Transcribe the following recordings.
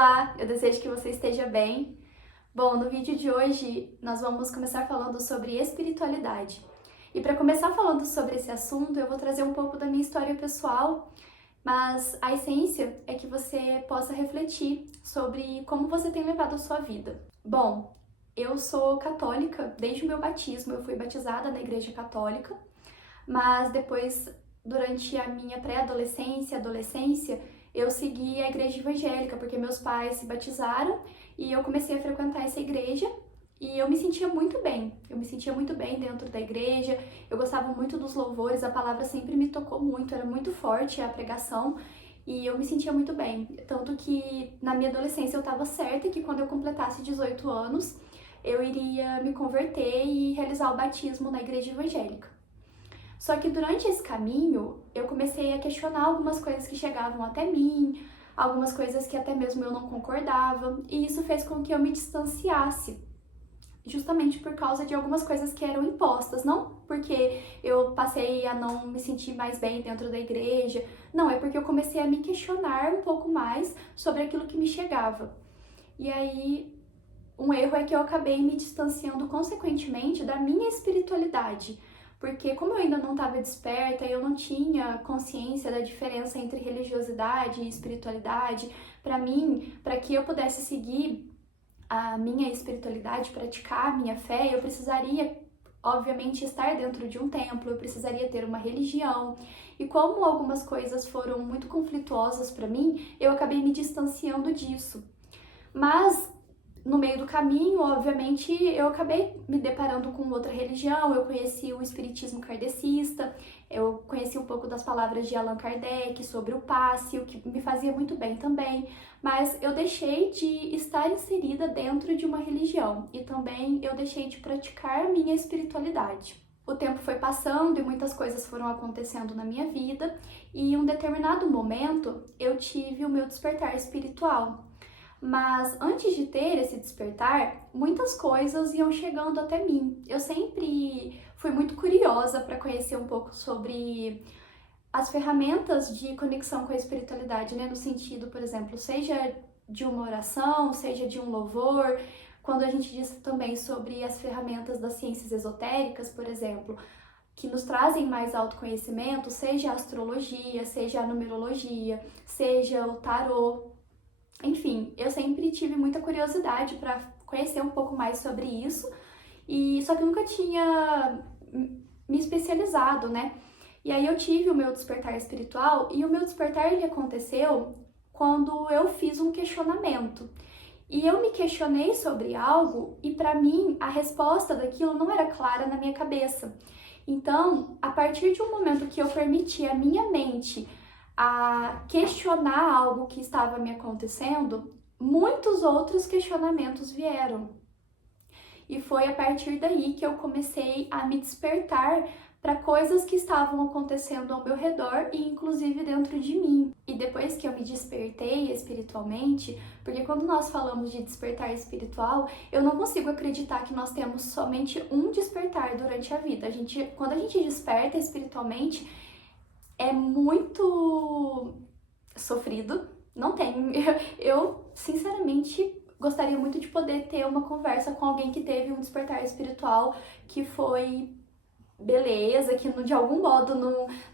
Olá, eu desejo que você esteja bem. Bom, no vídeo de hoje nós vamos começar falando sobre espiritualidade. E para começar falando sobre esse assunto, eu vou trazer um pouco da minha história pessoal, mas a essência é que você possa refletir sobre como você tem levado a sua vida. Bom, eu sou católica desde o meu batismo, eu fui batizada na Igreja Católica, mas depois, durante a minha pré-adolescência e adolescência, eu segui a igreja evangélica, porque meus pais se batizaram e eu comecei a frequentar essa igreja e eu me sentia muito bem. Eu me sentia muito bem dentro da igreja, eu gostava muito dos louvores, a palavra sempre me tocou muito, era muito forte a pregação e eu me sentia muito bem. Tanto que na minha adolescência eu estava certa que quando eu completasse 18 anos, eu iria me converter e realizar o batismo na igreja evangélica. Só que durante esse caminho, eu comecei a questionar algumas coisas que chegavam até mim, algumas coisas que até mesmo eu não concordava, e isso fez com que eu me distanciasse, justamente por causa de algumas coisas que eram impostas, não porque eu passei a não me sentir mais bem dentro da igreja, não, é porque eu comecei a me questionar um pouco mais sobre aquilo que me chegava. E aí, um erro é que eu acabei me distanciando consequentemente da minha espiritualidade, porque como eu ainda não estava desperta, eu não tinha consciência da diferença entre religiosidade e espiritualidade. Para mim, para que eu pudesse seguir a minha espiritualidade, praticar a minha fé, eu precisaria, obviamente, estar dentro de um templo, eu precisaria ter uma religião. E como algumas coisas foram muito conflituosas para mim, eu acabei me distanciando disso. Mas no meio do caminho, obviamente, eu acabei me deparando com outra religião, eu conheci o espiritismo kardecista, eu conheci um pouco das palavras de Allan Kardec sobre o passe, o que me fazia muito bem também, mas eu deixei de estar inserida dentro de uma religião e também eu deixei de praticar a minha espiritualidade. O tempo foi passando e muitas coisas foram acontecendo na minha vida e em um determinado momento eu tive o meu despertar espiritual. Mas antes de ter esse despertar, muitas coisas iam chegando até mim. Eu sempre fui muito curiosa para conhecer um pouco sobre as ferramentas de conexão com a espiritualidade, né? No sentido, por exemplo, seja de uma oração, seja de um louvor. Quando a gente diz também sobre as ferramentas das ciências esotéricas, por exemplo, que nos trazem mais autoconhecimento, seja a astrologia, seja a numerologia, seja o tarô. Enfim, eu sempre tive muita curiosidade para conhecer um pouco mais sobre isso, e só que eu nunca tinha me especializado, né? E aí eu tive o meu despertar espiritual, e o meu despertar ele aconteceu quando eu fiz um questionamento. E eu me questionei sobre algo e para mim a resposta daquilo não era clara na minha cabeça. Então, a partir de um momento que eu permiti a minha mente a questionar algo que estava me acontecendo, muitos outros questionamentos vieram. E foi a partir daí que eu comecei a me despertar para coisas que estavam acontecendo ao meu redor e inclusive dentro de mim. E depois que eu me despertei espiritualmente, porque quando nós falamos de despertar espiritual, eu não consigo acreditar que nós temos somente um despertar durante a vida. Quando a gente desperta espiritualmente, é muito sofrido, não tem. Eu, sinceramente, gostaria muito de poder ter uma conversa com alguém que teve um despertar espiritual que foi beleza, que de algum modo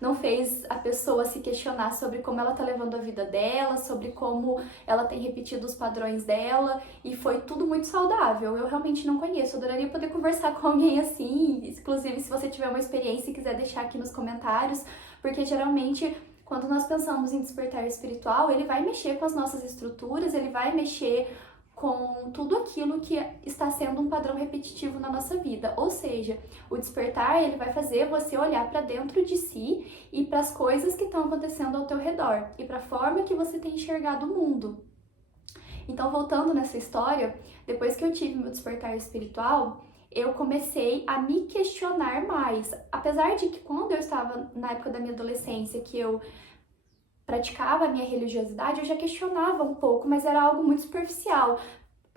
não fez a pessoa se questionar sobre como ela tá levando a vida dela, sobre como ela tem repetido os padrões dela, e foi tudo muito saudável. Eu realmente não conheço, eu adoraria poder conversar com alguém assim, inclusive se você tiver uma experiência e quiser deixar aqui nos comentários, porque geralmente quando nós pensamos em despertar espiritual, ele vai mexer com as nossas estruturas, ele vai mexer com tudo aquilo que está sendo um padrão repetitivo na nossa vida. Ou seja, o despertar, ele vai fazer você olhar para dentro de si e para as coisas que estão acontecendo ao teu redor e para a forma que você tem enxergado o mundo. Então, voltando nessa história, depois que eu tive meu despertar espiritual, eu comecei a me questionar mais. Apesar de que quando eu estava na época da minha adolescência, que eu praticava a minha religiosidade, eu já questionava um pouco, mas era algo muito superficial.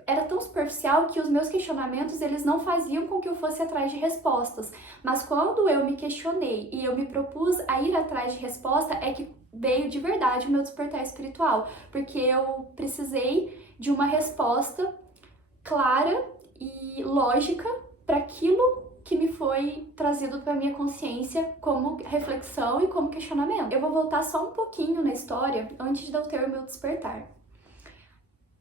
Era tão superficial que os meus questionamentos, eles não faziam com que eu fosse atrás de respostas. Mas quando eu me questionei e eu me propus a ir atrás de resposta, é que veio de verdade o meu despertar espiritual. Porque eu precisei de uma resposta clara e lógica para aquilo que me foi trazido para minha consciência como reflexão e como questionamento. Eu vou voltar só um pouquinho na história antes de eu ter o meu despertar.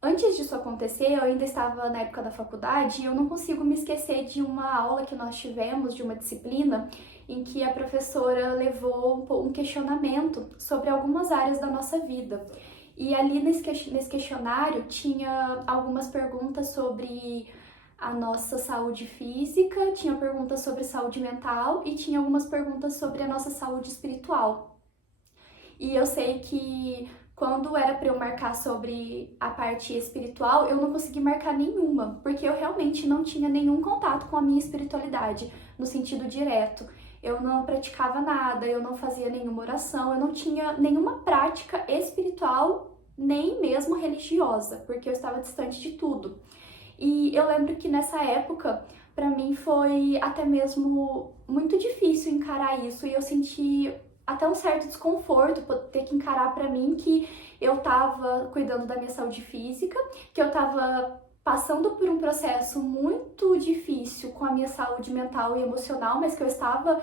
Antes disso acontecer, eu ainda estava na época da faculdade e eu não consigo me esquecer de uma aula que nós tivemos, de uma disciplina, em que a professora levou um questionamento sobre algumas áreas da nossa vida. E ali nesse questionário tinha algumas perguntas sobre a nossa saúde física, tinha perguntas sobre saúde mental e tinha algumas perguntas sobre a nossa saúde espiritual. E eu sei que quando era para eu marcar sobre a parte espiritual, eu não consegui marcar nenhuma, porque eu realmente não tinha nenhum contato com a minha espiritualidade, no sentido direto. Eu não praticava nada, eu não fazia nenhuma oração, eu não tinha nenhuma prática espiritual, nem mesmo religiosa, porque eu estava distante de tudo. E eu lembro que nessa época, para mim foi até mesmo muito difícil encarar isso, e eu senti até um certo desconforto ter que encarar para mim que eu tava cuidando da minha saúde física, que eu tava passando por um processo muito difícil com a minha saúde mental e emocional, mas que eu estava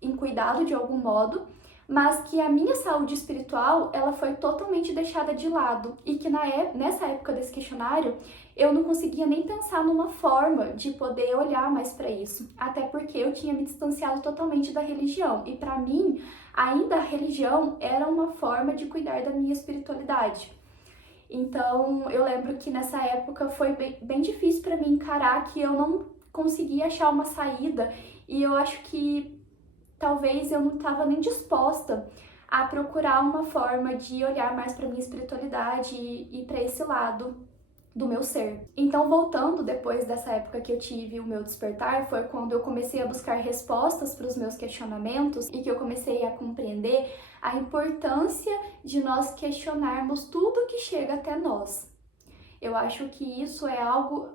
em cuidado de algum modo, mas que a minha saúde espiritual, ela foi totalmente deixada de lado e que nessa época desse questionário, eu não conseguia nem pensar numa forma de poder olhar mais para isso, até porque eu tinha me distanciado totalmente da religião e para mim, ainda a religião era uma forma de cuidar da minha espiritualidade. Então, eu lembro que nessa época foi bem difícil para mim encarar que eu não conseguia achar uma saída e eu acho que talvez eu não estava nem disposta a procurar uma forma de olhar mais para minha espiritualidade e para esse lado do meu ser. Então, voltando depois dessa época que eu tive o meu despertar, foi quando eu comecei a buscar respostas para os meus questionamentos e que eu comecei a compreender a importância de nós questionarmos tudo que chega até nós. Eu acho que isso é algo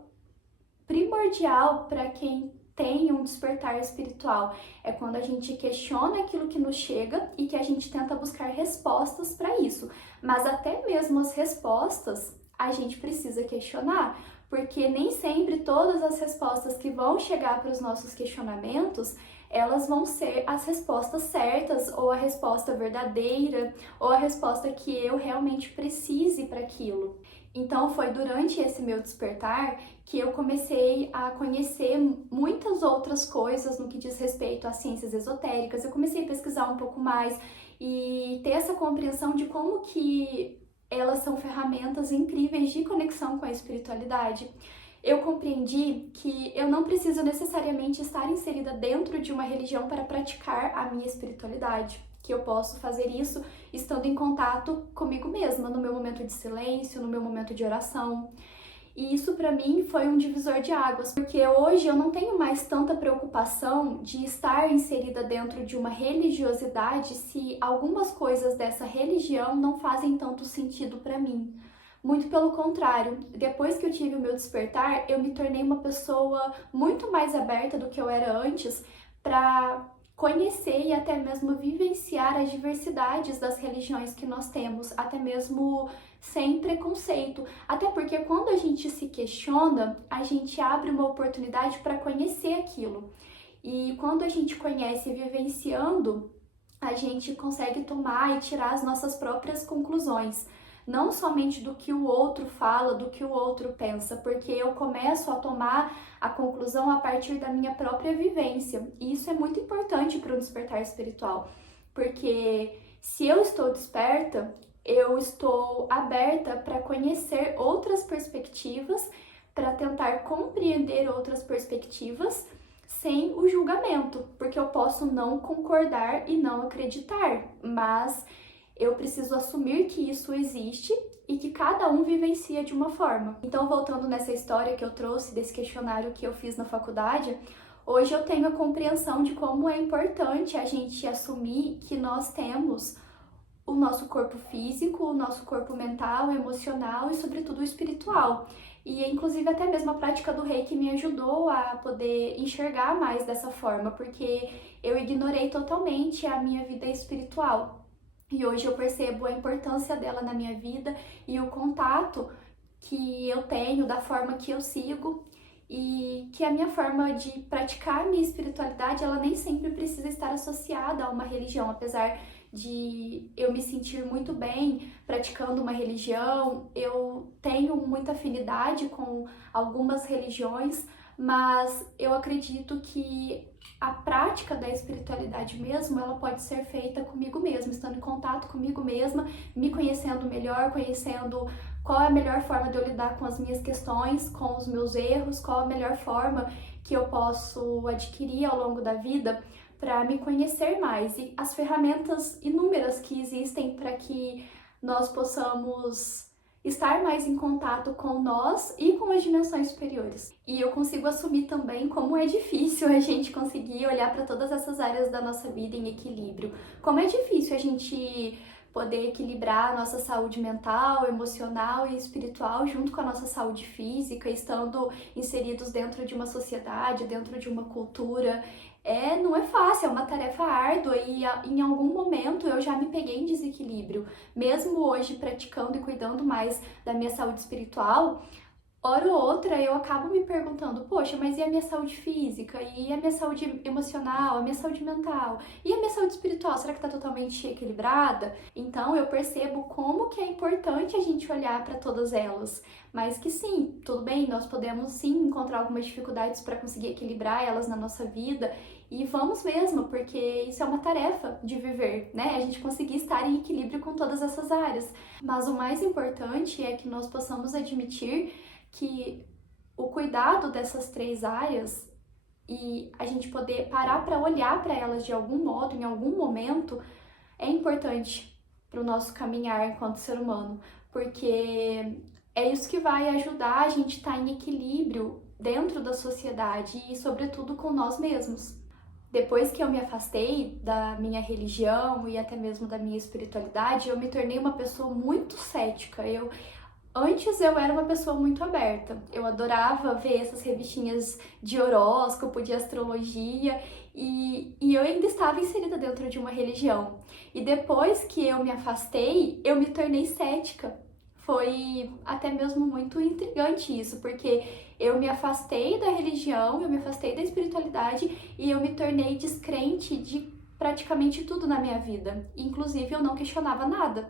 primordial para quem tem um despertar espiritual. É quando a gente questiona aquilo que nos chega e que a gente tenta buscar respostas para isso. Mas até mesmo as respostas a gente precisa questionar, porque nem sempre todas as respostas que vão chegar para os nossos questionamentos, elas vão ser as respostas certas, ou a resposta verdadeira, ou a resposta que eu realmente precise para aquilo. Então foi durante esse meu despertar que eu comecei a conhecer muitas outras coisas no que diz respeito às ciências esotéricas. Eu comecei a pesquisar um pouco mais e ter essa compreensão de como que elas são ferramentas incríveis de conexão com a espiritualidade. Eu compreendi que eu não preciso necessariamente estar inserida dentro de uma religião para praticar a minha espiritualidade, que eu posso fazer isso estando em contato comigo mesma, no meu momento de silêncio, no meu momento de oração. E isso para mim foi um divisor de águas, porque hoje eu não tenho mais tanta preocupação de estar inserida dentro de uma religiosidade se algumas coisas dessa religião não fazem tanto sentido para mim. Muito pelo contrário, depois que eu tive o meu despertar, eu me tornei uma pessoa muito mais aberta do que eu era antes para conhecer e até mesmo vivenciar as diversidades das religiões que nós temos, até mesmo sem preconceito. Até porque quando a gente se questiona, a gente abre uma oportunidade para conhecer aquilo. E quando a gente conhece vivenciando, a gente consegue tomar e tirar as nossas próprias conclusões. Não somente do que o outro fala, do que o outro pensa, porque eu começo a tomar a conclusão a partir da minha própria vivência. E isso é muito importante para o despertar espiritual, porque se eu estou desperta, eu estou aberta para conhecer outras perspectivas, para tentar compreender outras perspectivas sem o julgamento, porque eu posso não concordar e não acreditar, mas eu preciso assumir que isso existe e que cada um vivencia de uma forma. Então, voltando nessa história que eu trouxe, desse questionário que eu fiz na faculdade, hoje eu tenho a compreensão de como é importante a gente assumir que nós temos o nosso corpo físico, o nosso corpo mental, emocional e, sobretudo, o espiritual. E, inclusive, até mesmo a prática do Reiki me ajudou a poder enxergar mais dessa forma, porque eu ignorei totalmente a minha vida espiritual. E hoje eu percebo a importância dela na minha vida e o contato que eu tenho, da forma que eu sigo, e que a minha forma de praticar a minha espiritualidade, ela nem sempre precisa estar associada a uma religião, apesar de eu me sentir muito bem praticando uma religião, eu tenho muita afinidade com algumas religiões, mas eu acredito que a prática da espiritualidade mesmo, ela pode ser feita comigo mesma, estando em contato comigo mesma, me conhecendo melhor, conhecendo qual é a melhor forma de eu lidar com as minhas questões, com os meus erros, qual a melhor forma que eu posso adquirir ao longo da vida para me conhecer mais, e as ferramentas inúmeras que existem para que nós possamos estar mais em contato com nós e com as dimensões superiores. E eu consigo assumir também como é difícil a gente conseguir olhar para todas essas áreas da nossa vida em equilíbrio. Como é difícil a gente poder equilibrar a nossa saúde mental, emocional e espiritual junto com a nossa saúde física, estando inseridos dentro de uma sociedade, dentro de uma cultura. Não é fácil, é uma tarefa árdua e em algum momento eu já me peguei em desequilíbrio. Mesmo hoje praticando e cuidando mais da minha saúde espiritual, hora ou outra eu acabo me perguntando, poxa, mas e a minha saúde física? E a minha saúde emocional? A minha saúde mental? E a minha saúde espiritual? Será que tá totalmente equilibrada? Então eu percebo como que é importante a gente olhar para todas elas. Mas que sim, tudo bem, nós podemos sim encontrar algumas dificuldades para conseguir equilibrar elas na nossa vida. E vamos mesmo, porque isso é uma tarefa de viver, né? A gente conseguir estar em equilíbrio com todas essas áreas. Mas o mais importante é que nós possamos admitir que o cuidado dessas três áreas e a gente poder parar para olhar para elas de algum modo, em algum momento, é importante para o nosso caminhar enquanto ser humano, porque é isso que vai ajudar a gente estar em equilíbrio dentro da sociedade e, sobretudo, com nós mesmos. Depois que eu me afastei da minha religião e até mesmo da minha espiritualidade, eu me tornei uma pessoa muito cética. Antes eu era uma pessoa muito aberta, eu adorava ver essas revistinhas de horóscopo, de astrologia, e eu ainda estava inserida dentro de uma religião. E depois que eu me afastei, eu me tornei cética. Foi até mesmo muito intrigante isso, porque eu me afastei da religião, eu me afastei da espiritualidade e eu me tornei descrente de praticamente tudo na minha vida. Inclusive eu não questionava nada.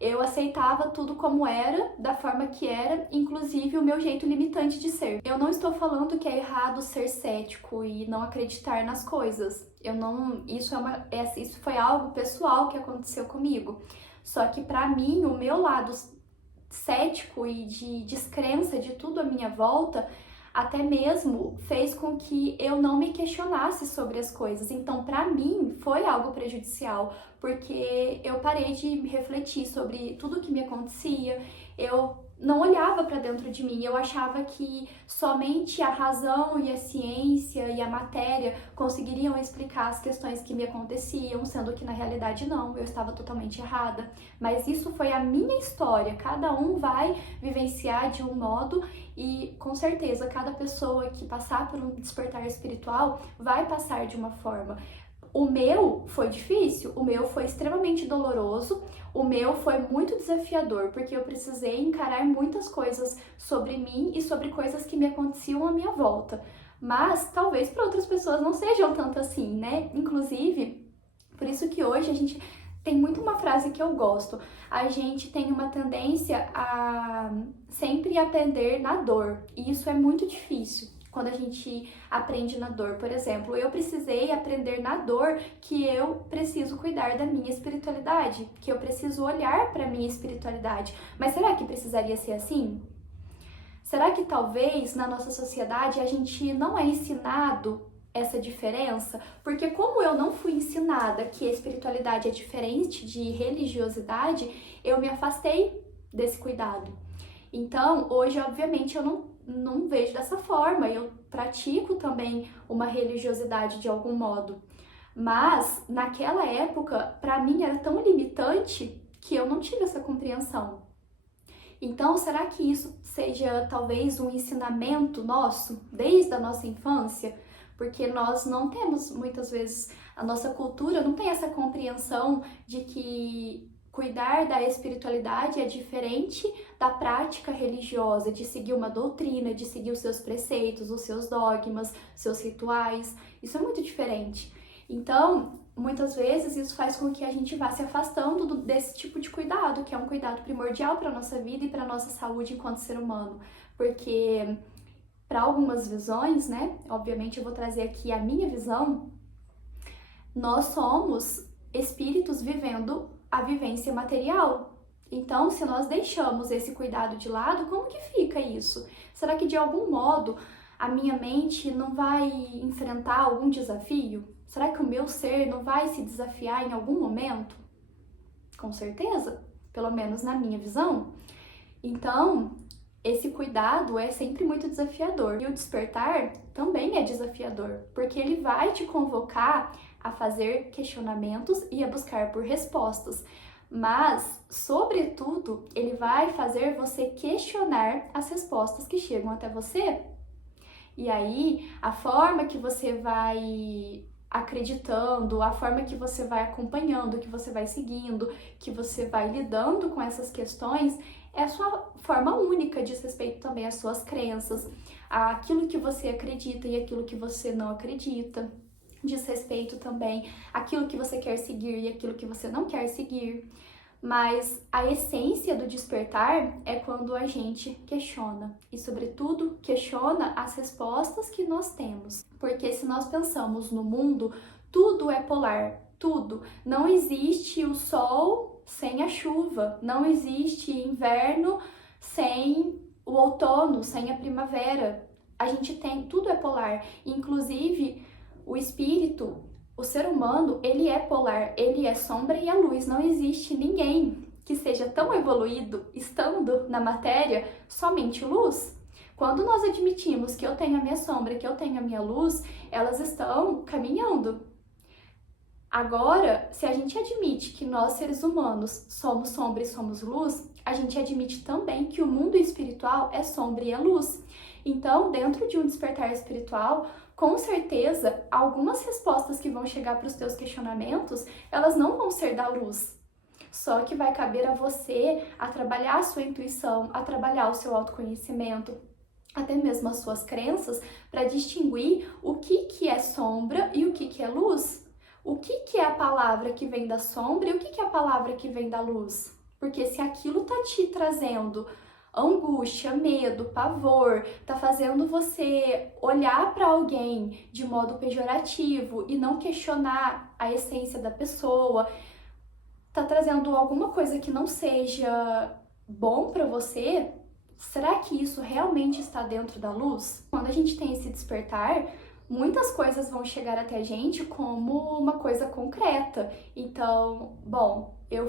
Eu aceitava tudo como era, da forma que era, inclusive o meu jeito limitante de ser. Eu não estou falando que é errado ser cético e não acreditar nas coisas. Isso foi algo pessoal que aconteceu comigo. Só que para mim, o meu lado cético e de descrença de tudo à minha volta até mesmo fez com que eu não me questionasse sobre as coisas. Então, para mim, foi algo prejudicial, porque eu parei de refletir sobre tudo o que me acontecia, eu não olhava para dentro de mim, eu achava que somente a razão e a ciência e a matéria conseguiriam explicar as questões que me aconteciam, sendo que na realidade não, eu estava totalmente errada. Mas isso foi a minha história, cada um vai vivenciar de um modo e com certeza cada pessoa que passar por um despertar espiritual vai passar de uma forma. O meu foi difícil, o meu foi extremamente doloroso, o meu foi muito desafiador, porque eu precisei encarar muitas coisas sobre mim e sobre coisas que me aconteciam à minha volta. Mas talvez para outras pessoas não sejam tanto assim, né? Inclusive, por isso que hoje a gente tem muito uma frase que eu gosto. A gente tem uma tendência a sempre aprender na dor, e isso é muito difícil. Quando a gente aprende na dor, por exemplo, eu precisei aprender na dor que eu preciso cuidar da minha espiritualidade, que eu preciso olhar para a minha espiritualidade. Mas será que precisaria ser assim? Será que talvez na nossa sociedade a gente não é ensinado essa diferença? Porque como eu não fui ensinada que a espiritualidade é diferente de religiosidade, eu me afastei desse cuidado. Então, hoje, obviamente, eu não vejo dessa forma, eu pratico também uma religiosidade de algum modo. Mas, naquela época, para mim era tão limitante que eu não tive essa compreensão. Então, será que isso seja talvez um ensinamento nosso, desde a nossa infância? Porque nós não temos, muitas vezes, a nossa cultura não tem essa compreensão de que Cuidar da espiritualidade é diferente da prática religiosa, de seguir uma doutrina, de seguir os seus preceitos, os seus dogmas, seus rituais. Isso é muito diferente. Então, muitas vezes isso faz com que a gente vá se afastando desse tipo de cuidado, que é um cuidado primordial para a nossa vida e para a nossa saúde enquanto ser humano. Porque, para algumas visões, né? Obviamente eu vou trazer aqui a minha visão, nós somos espíritos vivendo a vivência material. Então, se nós deixamos esse cuidado de lado, como que fica isso? Será que de algum modo a minha mente não vai enfrentar algum desafio? Será que o meu ser não vai se desafiar em algum momento? Com certeza, pelo menos na minha visão. Então, esse cuidado é sempre muito desafiador. E o despertar também é desafiador, porque ele vai te convocar a fazer questionamentos e a buscar por respostas. Mas, sobretudo, ele vai fazer você questionar as respostas que chegam até você. E aí, a forma que você vai acreditando, a forma que você vai acompanhando, que você vai seguindo, que você vai lidando com essas questões, é a sua forma única, diz respeito também às suas crenças, àquilo que você acredita e aquilo que você não acredita. Diz respeito também àquilo que você quer seguir e aquilo que você não quer seguir. Mas a essência do despertar é quando a gente questiona e, sobretudo, questiona as respostas que nós temos. Porque se nós pensamos no mundo, tudo é polar, tudo. Não existe o sol sem a chuva, não existe inverno sem o outono, sem a primavera. A gente tem, tudo é polar, inclusive o espírito. O ser humano, ele é polar, ele é sombra e é luz. Não existe ninguém que seja tão evoluído, estando na matéria, somente luz. Quando nós admitimos que eu tenho a minha sombra e que eu tenho a minha luz, elas estão caminhando. Agora, se a gente admite que nós, seres humanos, somos sombra e somos luz, a gente admite também que o mundo espiritual é sombra e é luz. Então, dentro de um despertar espiritual, com certeza, algumas respostas que vão chegar para os teus questionamentos, elas não vão ser da luz. Só que vai caber a você a trabalhar a sua intuição, a trabalhar o seu autoconhecimento, até mesmo as suas crenças, para distinguir o que é sombra e o que é luz. O que é a palavra que vem da sombra e o que é a palavra que vem da luz? Porque se aquilo tá te trazendo angústia, medo, pavor, tá fazendo você olhar para alguém de modo pejorativo e não questionar a essência da pessoa, tá trazendo alguma coisa que não seja bom para você, será que isso realmente está dentro da luz? Quando a gente tem esse despertar, muitas coisas vão chegar até a gente como uma coisa concreta. Então, bom, eu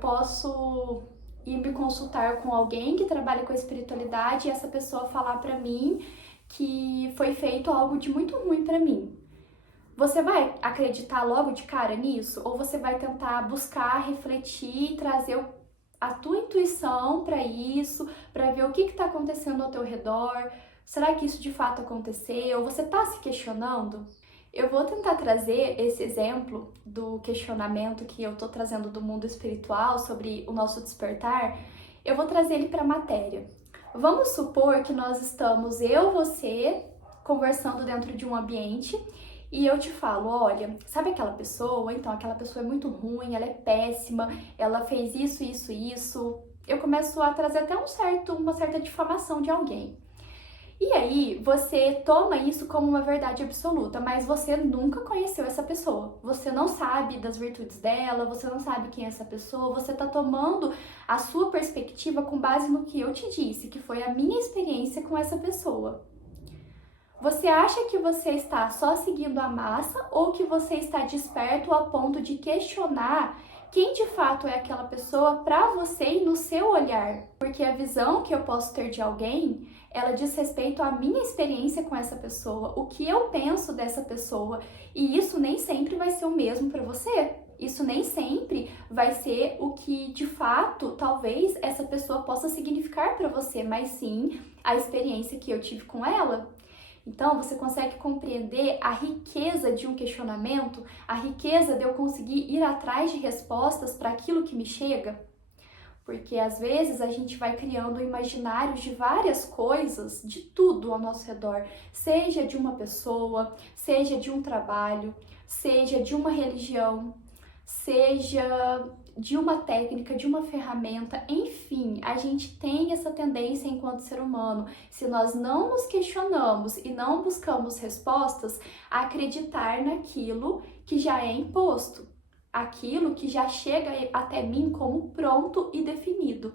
posso ir me consultar com alguém que trabalha com a espiritualidade e essa pessoa falar para mim que foi feito algo de muito ruim para mim. Você vai acreditar logo de cara nisso? Ou você vai tentar buscar, refletir, trazer a tua intuição para isso, para ver o que está acontecendo ao teu redor? Será que isso de fato aconteceu? Você está se questionando? Eu vou tentar trazer esse exemplo do questionamento que eu tô trazendo do mundo espiritual sobre o nosso despertar. Eu vou trazer ele para a matéria. Vamos supor que nós estamos, eu, você, conversando dentro de um ambiente e eu te falo, olha, sabe aquela pessoa? Então, aquela pessoa é muito ruim, ela é péssima, ela fez isso, isso, isso. Eu começo a trazer até uma certa difamação de alguém. E aí, você toma isso como uma verdade absoluta, mas você nunca conheceu essa pessoa. Você não sabe das virtudes dela, você não sabe quem é essa pessoa, você tá tomando a sua perspectiva com base no que eu te disse, que foi a minha experiência com essa pessoa. Você acha que você está só seguindo a massa ou que você está desperto a ponto de questionar quem de fato é aquela pessoa para você e no seu olhar? Porque a visão que eu posso ter de alguém, ela diz respeito à minha experiência com essa pessoa, o que eu penso dessa pessoa, e isso nem sempre vai ser o mesmo para você. Isso nem sempre vai ser o que de fato talvez essa pessoa possa significar para você, mas sim a experiência que eu tive com ela. Então, você consegue compreender a riqueza de um questionamento, a riqueza de eu conseguir ir atrás de respostas para aquilo que me chega? Porque às vezes a gente vai criando imaginários de várias coisas, de tudo ao nosso redor, seja de uma pessoa, seja de um trabalho, seja de uma religião, seja de uma técnica, de uma ferramenta, enfim, a gente tem essa tendência enquanto ser humano, se nós não nos questionamos e não buscamos respostas, a acreditar naquilo que já é imposto, aquilo que já chega até mim como pronto e definido.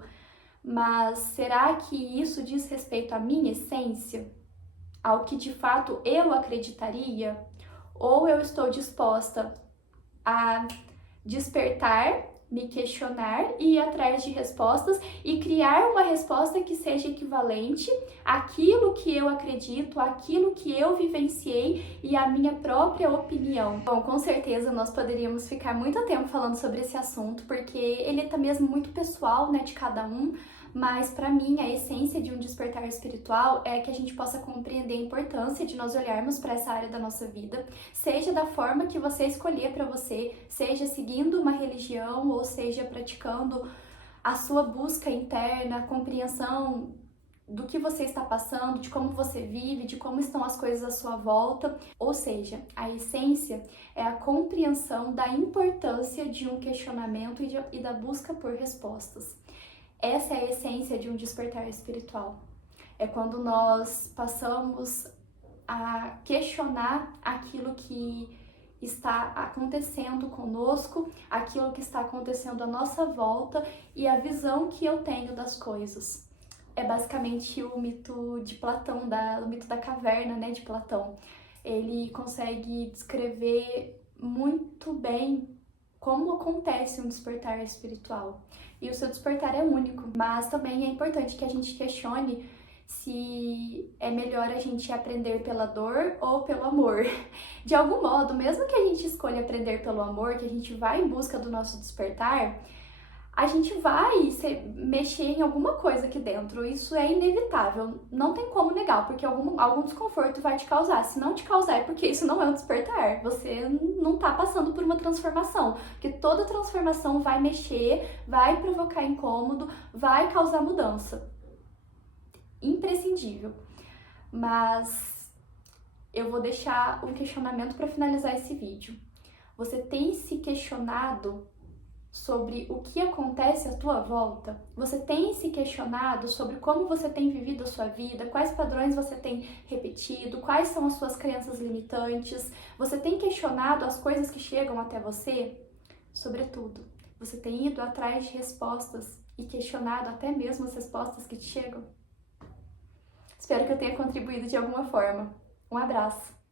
Mas será que isso diz respeito à minha essência? Ao que de fato eu acreditaria? Ou eu estou disposta a despertar, me questionar e ir atrás de respostas e criar uma resposta que seja equivalente àquilo que eu acredito, àquilo que eu vivenciei e à minha própria opinião. Bom, com certeza nós poderíamos ficar muito tempo falando sobre esse assunto, porque ele tá mesmo muito pessoal, né, de cada um. Mas para mim a essência de um despertar espiritual é que a gente possa compreender a importância de nós olharmos para essa área da nossa vida, seja da forma que você escolher para você, seja seguindo uma religião ou seja praticando a sua busca interna, a compreensão do que você está passando, de como você vive, de como estão as coisas à sua volta. Ou seja, a essência é a compreensão da importância de um questionamento e da busca por respostas. Essa é a essência de um despertar espiritual. É quando nós passamos a questionar aquilo que está acontecendo conosco, aquilo que está acontecendo à nossa volta e a visão que eu tenho das coisas. É basicamente o mito de Platão, o mito da caverna, né, de Platão. Ele consegue descrever muito bem como acontece um despertar espiritual. E o seu despertar é único, mas também é importante que a gente questione se é melhor a gente aprender pela dor ou pelo amor. De algum modo, mesmo que a gente escolha aprender pelo amor, que a gente vai em busca do nosso despertar, a gente vai mexer em alguma coisa aqui dentro. Isso é inevitável, não tem como negar, porque algum desconforto vai te causar. Se não te causar, é porque isso não é um despertar. Você não tá passando por uma transformação, porque toda transformação vai mexer, vai provocar incômodo, vai causar mudança. Imprescindível. Mas eu vou deixar um questionamento para finalizar esse vídeo. Você tem se questionado sobre o que acontece à tua volta? Você tem se questionado sobre como você tem vivido a sua vida? Quais padrões você tem repetido? Quais são as suas crenças limitantes? Você tem questionado as coisas que chegam até você? Sobretudo, você tem ido atrás de respostas e questionado até mesmo as respostas que te chegam? Espero que eu tenha contribuído de alguma forma. Um abraço!